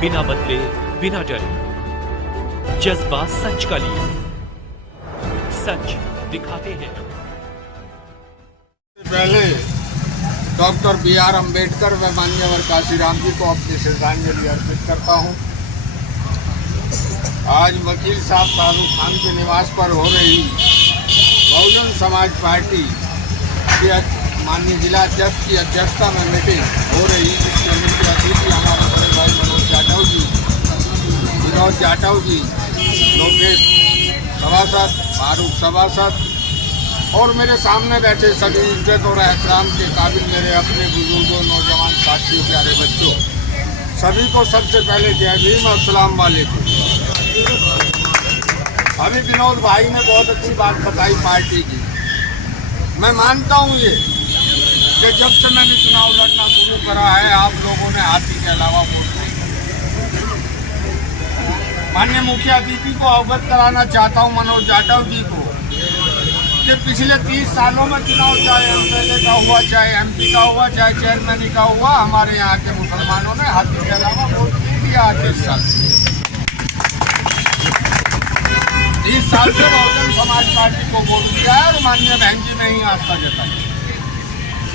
बिना बदले, बिना डरे, जज्बा सच का लिए, सच दिखाते हैं। पहले डॉक्टर B.R. अम्बेडकर व माननीय काशीराम जी को अपनी श्रद्धांजलि अर्पित करता हूं। आज वकील साहब शाहरुख खान के निवास पर हो रही बहुजन समाज पार्टी के माननीय जिला अध्यक्ष की अध्यक्षता में मीटिंग हो रही, जिसके मुख्य अतिथि हमारे बड़े भाई विनोद जाटव जी, लोकेश सभासद, फारूक सभासद और मेरे सामने बैठे सभी इज्जत और एहतराम के काबिल मेरे अपने बुजुर्गों, नौजवान साथियों, प्यारे बच्चों, सभी को सबसे पहले जय भीम और अस्सलाम वालेकुम। अभी विनोद भाई ने बहुत अच्छी बात बताई पार्टी की। मैं मानता हूँ ये कि जब से मैंने चुनाव लड़ना शुरू करा है, आप लोगों ने हाथी के अलावा वोट नहीं किया। माननीय मुख्य अतिथि को अवगत कराना चाहता हूँ, मनोज जाटव जी को, कि पिछले 30 सालों में चुनाव चाहे MLA का हुआ, चाहे MP का हुआ, चाहे चेयरमैन का हुआ, हमारे यहाँ के मुसलमानों ने हाथी के अलावा वोट नहीं दिया। 30 साल से 30 साल से बहुजन समाज पार्टी को वोट दिया है और माननीय बहन जी ने ही आस्था जताई।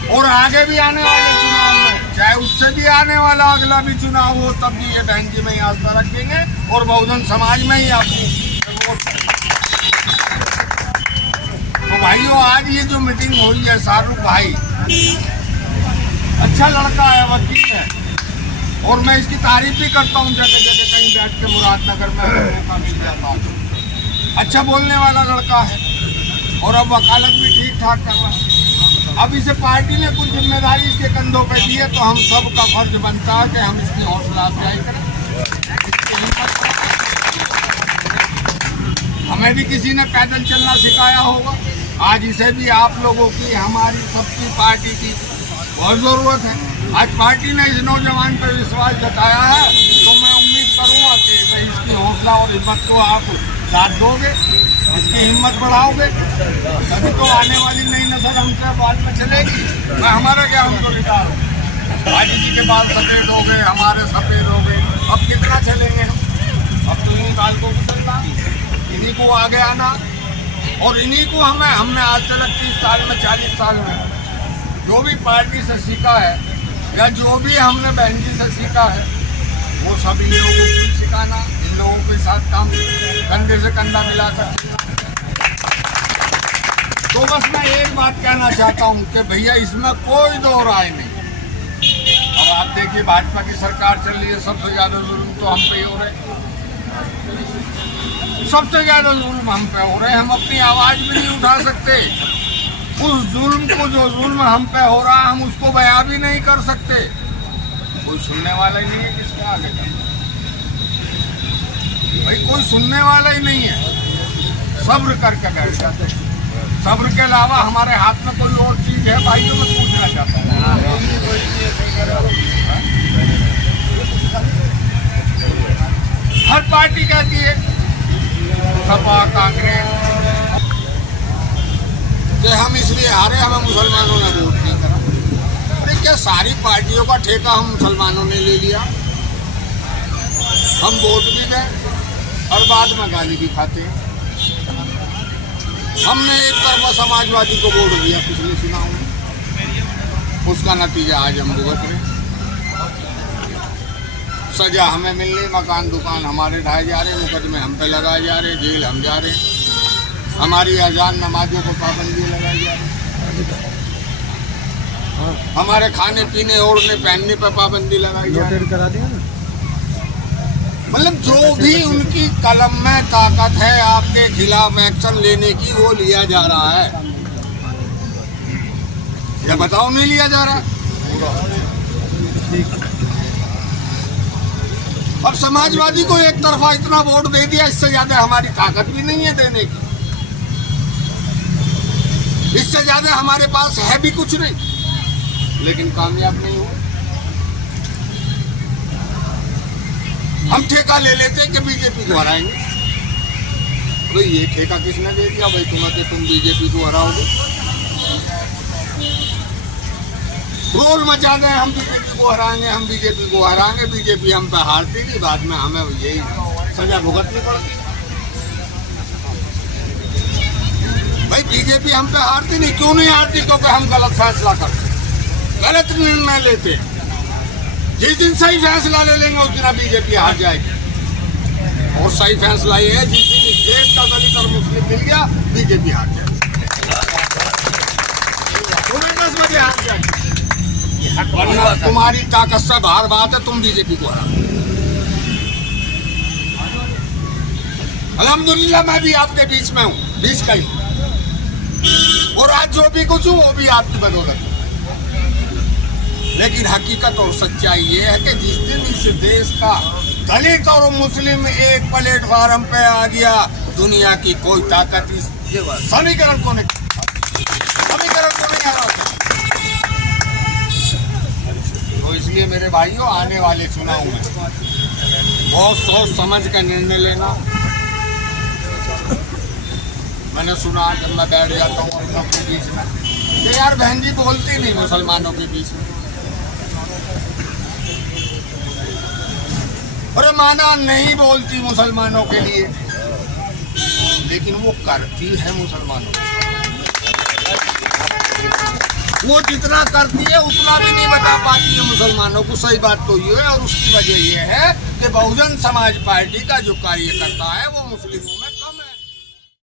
और आगे भी आने वाले चुनाव में, चाहे उससे भी आने वाला अगला भी चुनाव हो, तब भी ये बहन जी में ही आस्था रखेंगे और बहुजन समाज में ही आपको वोट करेंगे। तो भाइयों, आज ये जो मीटिंग हुई है, शाहरुख भाई अच्छा लड़का है, वकील है, और मैं इसकी तारीफ भी करता हूँ। जगह जगह कहीं बैठ के मुरादनगर में मौका मिल जाता है। अच्छा बोलने वाला लड़का है और अब वकालत भी ठीक ठाक कर रहा है। अब इसे पार्टी ने कुछ जिम्मेदारी इसके कंधों पे दी है, तो हम सब का फर्ज बनता है कि हम इसकी हौसला अफजाई करें, इसकी हिम्मत करें। हमें भी किसी ने पैदल चलना सिखाया होगा, आज इसे भी आप लोगों की, हमारी सबकी पार्टी की बहुत ज़रूरत है। आज पार्टी ने इस नौजवान पर विश्वास जताया है, तो मैं उम्मीद करूँगा कि भाई इसकी हौसला और हिम्मत को आप साथ दोगे, इसकी हिम्मत बढ़ाओगे, तभी तो आने वाली नई नस्ल हमसे बाद में चलेगी। मैं हमारा क्या, हम तो रिटायर हो, भाई जी के बाद सफ़ेद हो गए, हमारे सफ़ेद हो गए, अब कितना चलेंगे हम? अब तो इन्हीं काल को गुजरना, इन्हीं को आगे आना, और इन्हीं को हमने आज तक 30 साल में, 40 साल में जो भी पार्टी से सीखा है या जो भी हमने बहन जी से सीखा है, वो सभी लोगों को सिखाना, इन लोगों के साथ काम कंधे से कंधा मिलाकर। तो बस मैं एक बात कहना चाहता हूँ कि भैया इसमें कोई दो राय नहीं। अब आप देखिए, भाजपा की सरकार चल रही है, सबसे ज़्यादा जुल्म तो हम पे ही हो रहे, सबसे ज़्यादा जुल्म हम पे हो रहे हैं। हम अपनी आवाज़ भी नहीं उठा सकते। उस जुल्म को, जो जुल्म हम पे हो रहा, हम उसको बयां भी नहीं कर सकते। कोई सुनने वाला ही नहीं है, किसका आगे जाना भाई, कोई सुनने वाला ही नहीं है। सब्र करके बैठ जाते। सब्र के अलावा हमारे हाथ में कोई और चीज़ है भाई, जो मैं पूछना चाहता हूँ। हर पार्टी कहती है, सपा, कांग्रेस, कि हम इसलिए हारे, हमें मुसलमानों ने वोट नहीं करा। अरे क्या सारी पार्टियों का ठेका हम मुसलमानों ने ले लिया? हम वोट भी गए और बाद में गाली भी खाते हैं। हमने एक तरफा समाजवादी को वोट दिया पिछले चुनाव में, उसका नतीजा आज हम भुगत रहे। सजा हमें मिल रही, मकान दुकान हमारे ढाए जा रहे, मुकदमे हम पे लगाए जा रहे, जेल हम जा रहे, हमारी अजान नमाजों को पाबंदी लगाई जा रही, हमारे खाने पीने ओढ़ने पहनने पर पाबंदी लगाई जा रही। मतलब जो भी उनकी कलम में ताकत है आपके खिलाफ एक्शन लेने की, वो लिया जा रहा है। या बताओ, नहीं लिया जा रहा? अब समाजवादी को एक तरफा इतना वोट दे दिया, इससे ज्यादा हमारी ताकत भी नहीं है देने की, इससे ज्यादा हमारे पास है भी कुछ नहीं, लेकिन कामयाब नहीं हुआ। हम ठेका ले लेते हैं कि बीजेपी को हराएंगे। भाई ये ठेका किसने दे दिया भाई तुम्हें कि तुम बीजेपी को हराओगे? रोल मचा दें हम बीजेपी को हराएंगे, हम बीजेपी को हराएंगे, बीजेपी हम पे हारती नहीं, बाद में हमें यही सजा भुगतनी पड़ती। भाई बीजेपी हम पे हारती नहीं, क्यों नहीं हारती? क्योंकि हम गलत फैसला करते, गलत निर्णय लेते। जिस दिन सही फैसला ले लेंगे उस दिन बीजेपी हार जाएगी। और सही फैसला ये है, जिस दिन इस देश का दलित और मुस्लिम मिल गया, बीजेपी हार जाएगी। तुम्हें 10 बजे हार जाएगी, वरना तुम्हारी ताकत से बाहर बात है, तुम बीजेपी को हरा। अल्हम्दुलिल्लाह मैं भी आपके बीच में हूँ, बीच का ही, और आज जो भी कुछ हूँ वो भी आपकी बदौलत है। लेकिन हकीकत और सच्चाई ये है कि जिस दिन इस देश का दलित और मुस्लिम एक प्लेटफार्म पे आ गया, दुनिया की कोई ताकत इस समीकरण को नहीं हरा। तो इसलिए मेरे भाइयों, आने वाले चुनाव में बहुत सोच समझ कर निर्णय लेना। मैंने सुना जब मैं बैठ जाता हूँ उन लोग के बीच में, कि यार बहन जी बोलती नहीं मुसलमानों के बीच में। अरे माना नहीं बोलती मुसलमानों के लिए, लेकिन वो करती है मुसलमानों के। वो जितना करती है उतना भी नहीं बता पाती है मुसलमानों को। सही बात तो ये है, और उसकी वजह ये है कि बहुजन समाज पार्टी का जो कार्यकर्ता है वो मुस्लिमों में